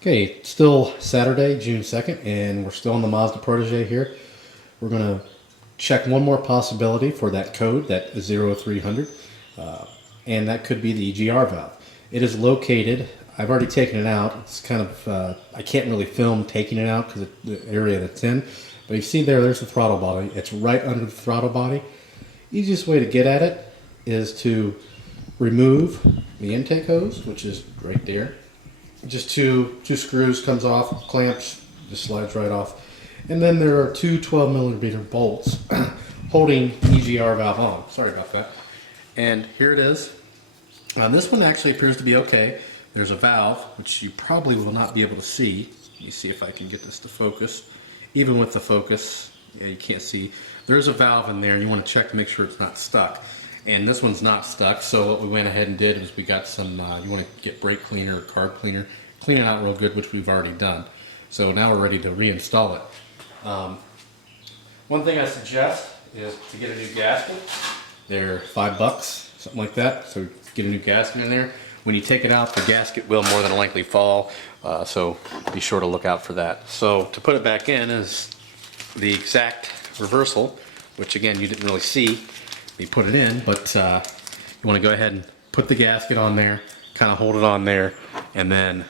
Okay, it's still Saturday, June 2nd, and we're still on the Mazda Protege here. We're going to check one more possibility for that code, that 0300, and that could be the EGR valve. It is located, I've already taken it out. It's kind of, I can't really film taking it out because of the area that's in, but you see there's the throttle body. It's right under the throttle body. Easiest way to get at it is to remove the intake hose, which is right there. Just two screws comes off, clamps, just slides right off. And then there are two 12mm bolts holding EGR valve on. Sorry about that. And here it is. This one actually appears to be okay. There's a valve, which you probably will not be able to see. Let me see if I can get this to focus. Even with the focus, yeah, you can't see. There's a valve in there, and you want to check to make sure it's not stuck. And this one's not stuck, so what we went ahead and did is we got some, you want to get brake cleaner or carb cleaner, clean it out real good, which we've already done. So now we're ready to reinstall it. One thing I suggest is to get a new gasket. They're $5, something like that, so get a new gasket in there. When you take it out, the gasket will more than likely fall, so be sure to look out for that. So to put it back in is the exact reversal, which again you didn't really see. You put it in, but you want to go ahead and put the gasket on there, kind of hold it on there, and then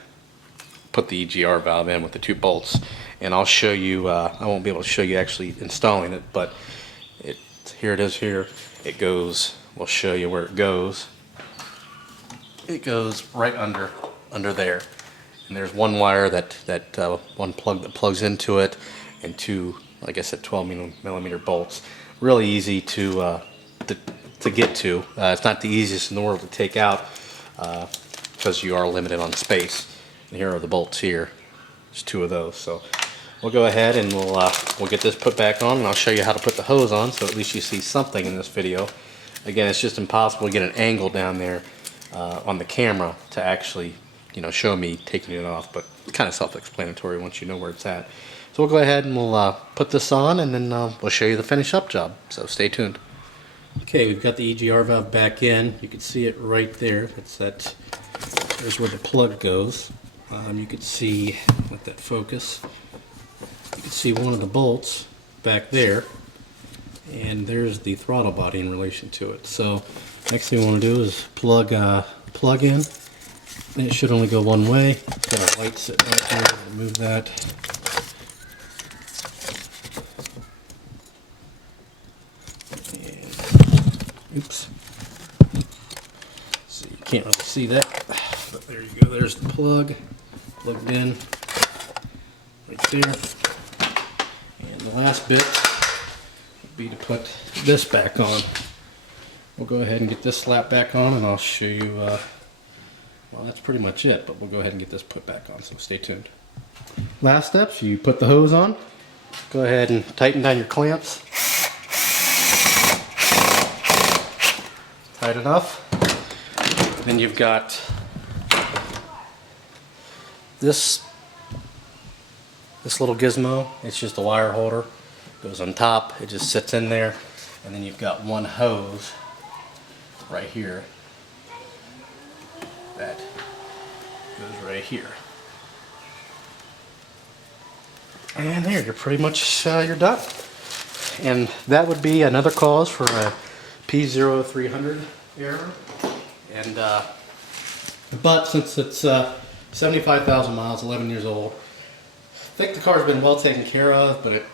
put the EGR valve in with the two bolts. And I'll show you, I won't be able to show you actually installing it, but here it is here. It goes, we'll show you where it goes. It goes right under there. And there's one wire one plug that plugs into it, and two, like I said, 12mm bolts. Really easy to get to. It's not the easiest in the world to take out because you are limited on space. And here are the bolts here. There's two of those. So we'll go ahead and we'll get this put back on, and I'll show you how to put the hose on, so at least you see something in this video. Again, it's just impossible to get an angle down there on the camera to actually, show me taking it off, but it's kind of self-explanatory once you know where it's at. So we'll go ahead and we'll put this on, and then we'll show you the finish up job. So stay tuned. Okay, we've got the EGR valve back in. You can see it right there. There's where the plug goes. You can see with that focus, you can see one of the bolts back there, and there's the throttle body in relation to it. So next thing we want to do is plug in. And it should only go one way. Got a light sitting right here. Remove that. Oops. So you can't really see that, but there you go. There's the plug, plugged in right there. And the last bit would be to put this back on. We'll go ahead and get this slap back on, and I'll show you, well, that's pretty much it, but we'll go ahead and get this put back on, so stay tuned. Last steps, you put the hose on. Go ahead and tighten down your clamps. Tight enough. Then you've got this little gizmo. It's just a wire holder. Goes on top. It just sits in there. And then you've got one hose right here that goes right here. And there, you're pretty much you're done. And that would be another cause for a P0300 error, and but since it's 75,000 miles, 11 years old, I think the car's been well taken care of. But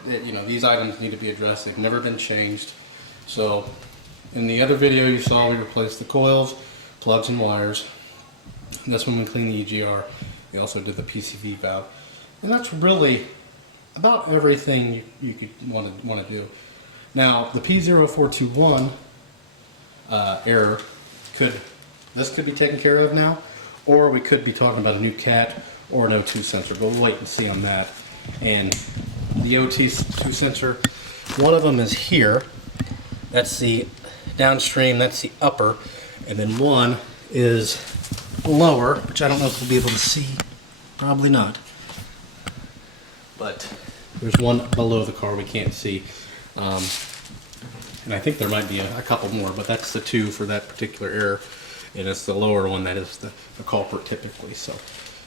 these items need to be addressed. They've never been changed. So in the other video you saw, we replaced the coils, plugs, and wires. And that's when we cleaned the EGR. We also did the PCV valve, and that's really about everything you could want to do. Now the P0421 error this could be taken care of now, or we could be talking about a new CAT or an O2 sensor, but we'll wait and see on that. And the O2 sensor, one of them is here. That's the downstream, that's the upper, and then one is lower, which I don't know if we'll be able to see. Probably not. But there's one below the car we can't see. And I think there might be a couple more, but that's the two for that particular error. And it's the lower one that is the culprit typically. So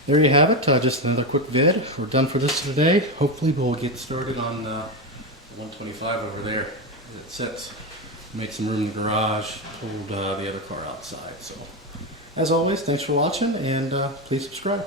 there you have it. Just another quick vid. We're done for this today. Hopefully we'll get started on 125 over there as it sits. Made some room in the garage, pulled the other car outside. So as always, thanks for watching, and please subscribe.